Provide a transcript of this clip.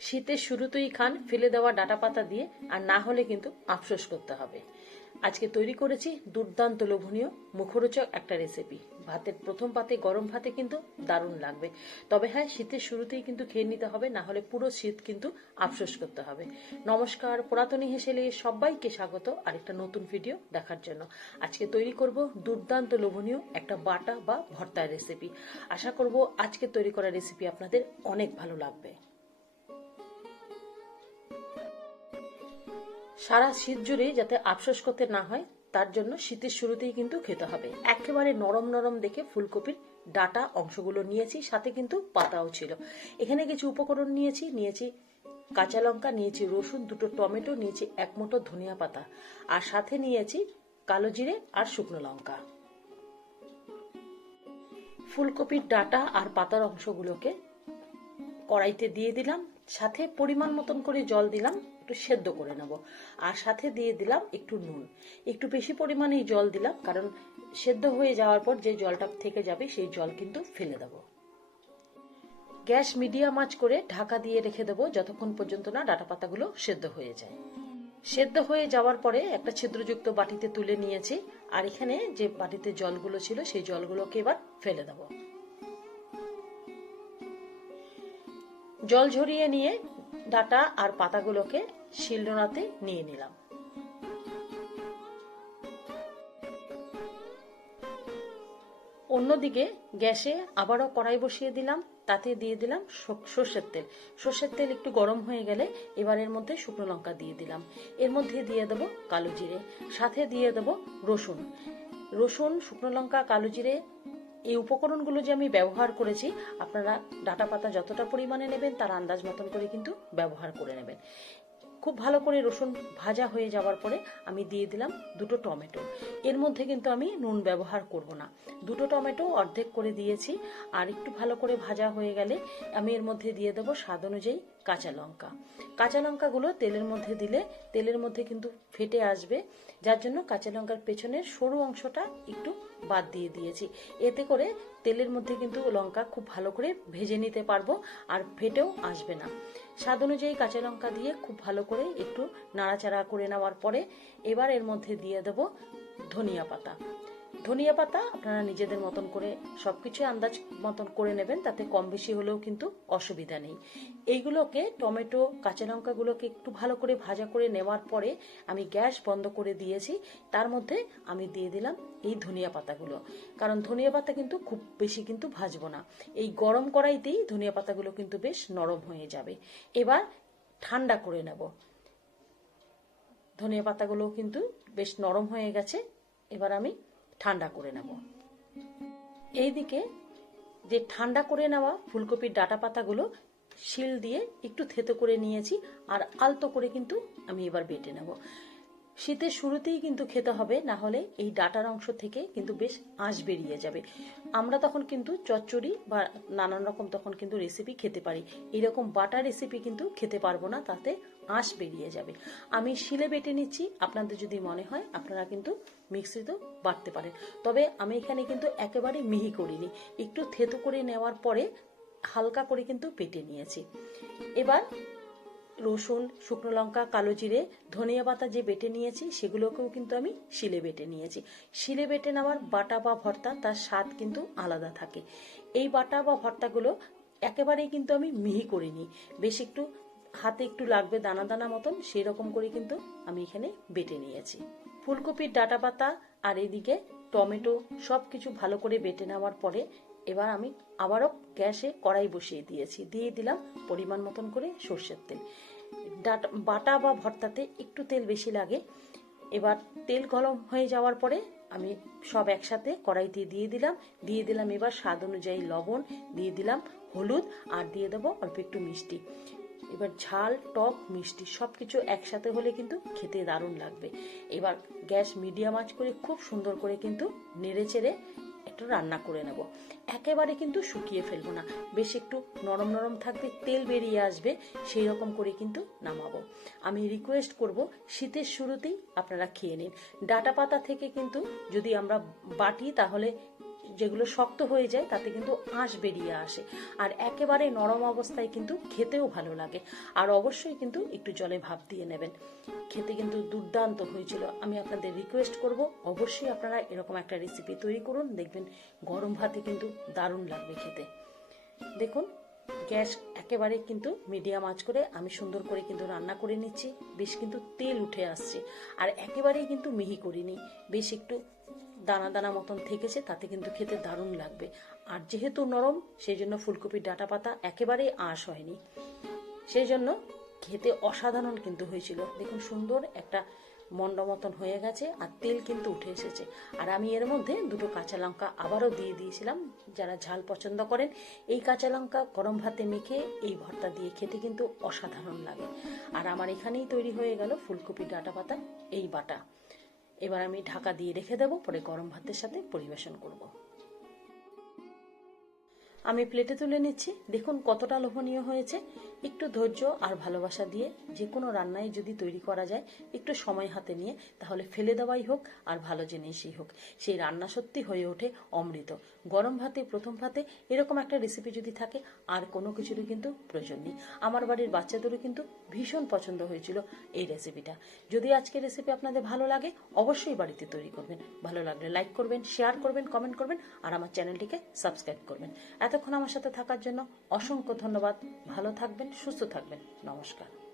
শীতের শুরুতেই খান, ফেলে দেওয়া ডাটা পাতা দিয়ে, আর না হলে কিন্তু আফসোস করতে হবে। আজকে তৈরি করেছি দুর্দান্ত লোভনীয় মুখরোচক একটা রেসিপি ভাতের প্রথম পাতে, গরম ভাতে কিন্তু দারুণ লাগবে। তবে হ্যাঁ শীতের শুরুতেই কিন্তু খেয়ে নিতে হবে, না হলে পুরো শীত কিন্তু আফসোস করতে হবে। নমস্কার, পুরাতনী হেসেলে সবাইকে স্বাগত আরেকটা নতুন ভিডিও দেখার জন্য। আজকে তৈরি করব দুর্দান্ত লোভনীয় একটা বাটা বা ভর্তার রেসিপি আশা করব আজকে তৈরি করা রেসিপি আপনাদের অনেক ভালো লাগবে। সারা শীত জুড়ে যাতে আফসোস করতে না হয়, তার জন্য শীতের শুরুতেই কিন্তু খেতে হবে। একেবারে নরম নরম দেখে ফুলকপির ডাটা অংশগুলো নিয়েছি, সাথে কিন্তু পাতাও ছিল। এখানে কিছু উপকরণ নিয়েছি নিয়েছি কাঁচা লঙ্কা, নিয়েছি রসুন, দুটো টমেটো, নিয়েছি এক মুঠো ধনিয়া পাতা, আর সাথে নিয়েছি কালো জিরে আর শুকনো লঙ্কা। ফুলকপির ডাটা আর পাতার অংশগুলোকে কড়াইতে দিয়ে দিলাম। সাথে পরিমাণ মতন করে জল দিলাম, একটু সেদ্ধ করে নেব। আর সাথে দিয়ে দিলাম একটু নুন। একটু বেশি পরিমাণেই জল দিলাম, কারণ সেদ্ধ হয়ে যাওয়ার পর যে জলটা থেকে যাবে, সেই জল কিন্তু ফেলে দেব। গ্যাস মিডিয়াম আঁচ করে ঢাকা দিয়ে রেখে দেবো, যতক্ষণ পর্যন্ত না ডাটা পাতাগুলো সেদ্ধ হয়ে যায়। সেদ্ধ হয়ে যাওয়ার পরে একটা ছিদ্রযুক্ত বাটিতে তুলে নিয়েছি, আর এখানে যে বাটিতে জলগুলো ছিল, সেই জলগুলোকে এবার ফেলে দেবো। জল ঝরিয়ে নিয়ে ডাটা আর পাতাগুলোকে শিলনোড়াতে নিয়ে নিলাম। অন্যদিকে গ্যাসে আবারও কড়াই বসিয়ে দিলাম, তাতে দিয়ে দিলাম সর্ষের তেল। সর্ষের তেল একটু গরম হয়ে গেলে এবার এর মধ্যে শুকনো লঙ্কা দিয়ে দিলাম। এর মধ্যে দিয়ে দেব কালো জিরে, সাথে দিয়ে দেব রসুন। রসুন, শুকনো লঙ্কা, কালো জিরে এই উপকরণগুলো যে আমি ব্যবহার করেছি, আপনারা ডাটা পাতা যতটা পরিমাণে নেবেন, তার আন্দাজ মতন করে কিন্তু ব্যবহার করে নেবেন। খুব ভালো করে রসুন ভাজা হয়ে যাওয়ার পরে আমি দিয়ে দিলাম দুটো টমেটো। এর মধ্যে কিন্তু আমি নুন ব্যবহার করব না। দুটো টমেটো অর্ধেক করে দিয়েছি, আর একটু ভালো করে ভাজা হয়ে গেলে আমি এর মধ্যে দিয়ে দেবো স্বাদ অনুযায়ী কাঁচা লঙ্কা। কাঁচা লঙ্কাগুলো তেলের মধ্যে দিলে তেলের মধ্যে কিন্তু ফেটে আসবে, যার জন্য কাঁচা লঙ্কার পেছনের সরু অংশটা একটু বাদ দিয়ে দিয়েছি। এতে করে তেলের মধ্যে কিন্তু লঙ্কা খুব ভালো করে ভেজে নিতে পারব, আর ফেটেও আসবে না। স্বাদ অনুযায়ী কাঁচা লঙ্কা দিয়ে খুব ভালো করে একটু নাড়াচাড়া করে নেওয়ার পরে এবার এর মধ্যে দিয়ে দেবো ধনিয়া পাতা। ধনিয়া পাতা আপনারা নিজেদের মতন করে সবকিছু আন্দাজ মতন করে নেবেন, তাতে কম বেশি হলেও কিন্তু অসুবিধা নেই। এইগুলোকে টমেটো, কাঁচা লঙ্কাগুলোকে একটু ভালো করে ভাজা করে নেওয়ার পরে আমি গ্যাস বন্ধ করে দিয়েছি। তার মধ্যে আমি দিয়ে দিলাম এই ধনিয়া পাতাগুলো। কারণ ধনিয়া পাতা কিন্তু খুব বেশি কিন্তু ভাজবো না। এই গরম কড়াইতেই ধনিয়া পাতাগুলো কিন্তু বেশ নরম হয়ে যাবে। এবার ঠান্ডা করে নেব। ধনিয়া পাতাগুলো কিন্তু বেশ নরম হয়ে গেছে। এবার আমি ঠান্ডা করে নেব। এইদিকে যে ঠান্ডা করে নেওয়া ফুলকপির ডাটা পাতাগুলো শিল দিয়ে একটু থেতো করে নিয়েছি আর আলতো করে কিন্তু আমি এবার বেটে নেব। শীতের শুরুতেই কিন্তু খেতে হবে না হলে এই ডাটার অংশ থেকে কিন্তু বেশ আঁশ বেরিয়ে যাবে। আমরা তখন কিন্তু চচ্চড়ি বা নানান রকম তখন কিন্তু রেসিপি খেতে পারি। এরকম বাটা রেসিপি কিন্তু খেতে পারব না, তাতে আঁশ বেরিয়ে যাবে। আমি শিলে বেটে নিচ্ছি, আপনাদের যদি মনে হয় আপনারা কিন্তু মিক্সিতেও বাটতে পারেন। তবে আমি এখানে কিন্তু একেবারে মিহি করিনি, একটু থেতো করে নেওয়ার পরে হালকা করে কিন্তু বেটে নিয়েছি। এবার রসুন, শুকনো লঙ্কা, কালো জিরে, ধনিয়া পাতা যে বেটে নিয়েছি, সেগুলোকেও কিন্তু আমি শিলে বেটে নিয়েছি। শিলে বেটে নেওয়ার বাটা বা ভর্তা, তার স্বাদ কিন্তু আলাদা থাকে। এই বাটা বা ভর্তাগুলো একেবারেই কিন্তু আমি মিহি করিনি। বেশ একটু, হাতে একটু লাগবে দানা দানা মতন সেই রকম করে কিন্তু আমি এখানে বেটে নিয়েছি। ফুলকপির ডাটা পাতা আর এদিকে টমেটো সব কিছু ভালো করে বেটে নেওয়ার পরে এবার আমি আবারও গ্যাসে কড়াই বসিয়ে দিয়েছি। দিয়ে দিলাম পরিমাণ মতন করে সর্ষের তেল। ডাটা, বাটা বা ভর্তাতে একটু তেল বেশি লাগে। এবার তেল গরম হয়ে যাওয়ার পরে আমি সব একসাথে কড়াইতে দিয়ে দিলাম। দিয়ে দিলাম এবার স্বাদ অনুযায়ী লবণ, দিয়ে দিলাম হলুদ আর দিয়ে দেবো অল্প একটু মিষ্টি। এবার ঝাল, টক, মিষ্টি সব কিছু একসাথে হলে কিন্তু খেতে দারুণ লাগবে। এবার গ্যাস মিডিয়াম আঁচ করে খুব সুন্দর করে কিন্তু নেড়ে চেড়ে একটু রান্না করে নেব। একেবারে কিন্তু শুকিয়ে ফেলব না। বেশ একটু নরম নরম থাকবে, তেল বেরিয়ে আসবে, সেই রকম করে কিন্তু নামাবো। আমি রিকোয়েস্ট করব, শীতের শুরুতেই আপনারা খেয়ে নিন। ডাটা পাতা থেকে কিন্তু যদি আমরা বাটি, তাহলে যেগুলো শক্ত হয়ে যায়, তাতে কিন্তু আঁশ বেরিয়ে আসে। আর একেবারে নরম অবস্থায় কিন্তু খেতেও ভালো লাগে। আর অবশ্যই কিন্তু একটু জলে ভাপ দিয়ে নেবেন। খেতে কিন্তু দুর্দান্ত হয়েছিল। আমি আপনাদের রিকোয়েস্ট করব, অবশ্যই আপনারা এরকম একটা রেসিপি তৈরি করুন। দেখবেন গরম ভাতে কিন্তু দারুণ লাগবে খেতে। দেখুন, গ্যাস একেবারে কিন্তু মিডিয়াম আঁচ করে আমি সুন্দর করে কিন্তু রান্না করে নিচ্ছি। বেশ কিন্তু তেল উঠে আসছে। আর একেবারেই কিন্তু মিহি করিনি। বেশ একটু দানা দানা মতন থেকেছে, তাতে কিন্তু খেতে দারুণ লাগবে। আর যেহেতু নরম সেই জন্য ফুলকপির ডাটা পাতা একেবারেই আঁশ হয়নি। সেই জন্য খেতে অসাধারণ কিন্তু হয়েছিল। দেখুন সুন্দর একটা মন্ড মতন হয়ে গেছে আর তেল কিন্তু উঠে এসেছে। আর আমি এর মধ্যে দুটো কাঁচা লঙ্কা আবারও দিয়ে দিয়েছিলাম। যারা ঝাল পছন্দ করেন, এই কাঁচা লঙ্কা গরম ভাতে মেখে এই ভর্তা দিয়ে খেতে কিন্তু অসাধারণ লাগে। আর আমার এখানেই তৈরি হয়ে গেল ফুলকপি ডাটা পাতা এই বাটা। এবার আমি ঢাকা দিয়ে রেখে দেবো পরে গরম ভাতের সাথে পরিবেশন করব। আমি প্লেটে তুলে নিচ্ছি। দেখুন কতটা লোভনীয় হয়েছে। একটু ধৈর্য আর ভালোবাসা দিয়ে যে কোনো রান্নায় যদি তৈরি করা যায়, একটু সময় হাতে নিয়ে তাহলে ফেলে দেওয়াই হোক আর ভালো জিনিসই হোক। সেই রান্না সত্যি হয়ে ওঠে অমৃত। গরম ভাতে, প্রথম ভাতে এরকম একটা রেসিপি যদি থাকে, আর কোনো কিছুরই কিন্তু প্রয়োজন নেই। আমার বাড়ির বাচ্চাদেরও কিন্তু ভীষণ পছন্দ হয়েছিল এই রেসিপিটা যদি আজকের রেসিপি আপনাদের ভালো লাগে, অবশ্যই বাড়িতে তৈরি করবেন। ভালো লাগলে লাইক করবেন শেয়ার করবেন কমেন্ট করবেন, আর আমার চ্যানেলটিকে সাবস্ক্রাইব করবেন। এতক্ষণ আমার সাথে থাকার জন্য অসংখ্য ধন্যবাদ। ভালো থাকবেন সুস্থ থাকবেন। নমস্কার।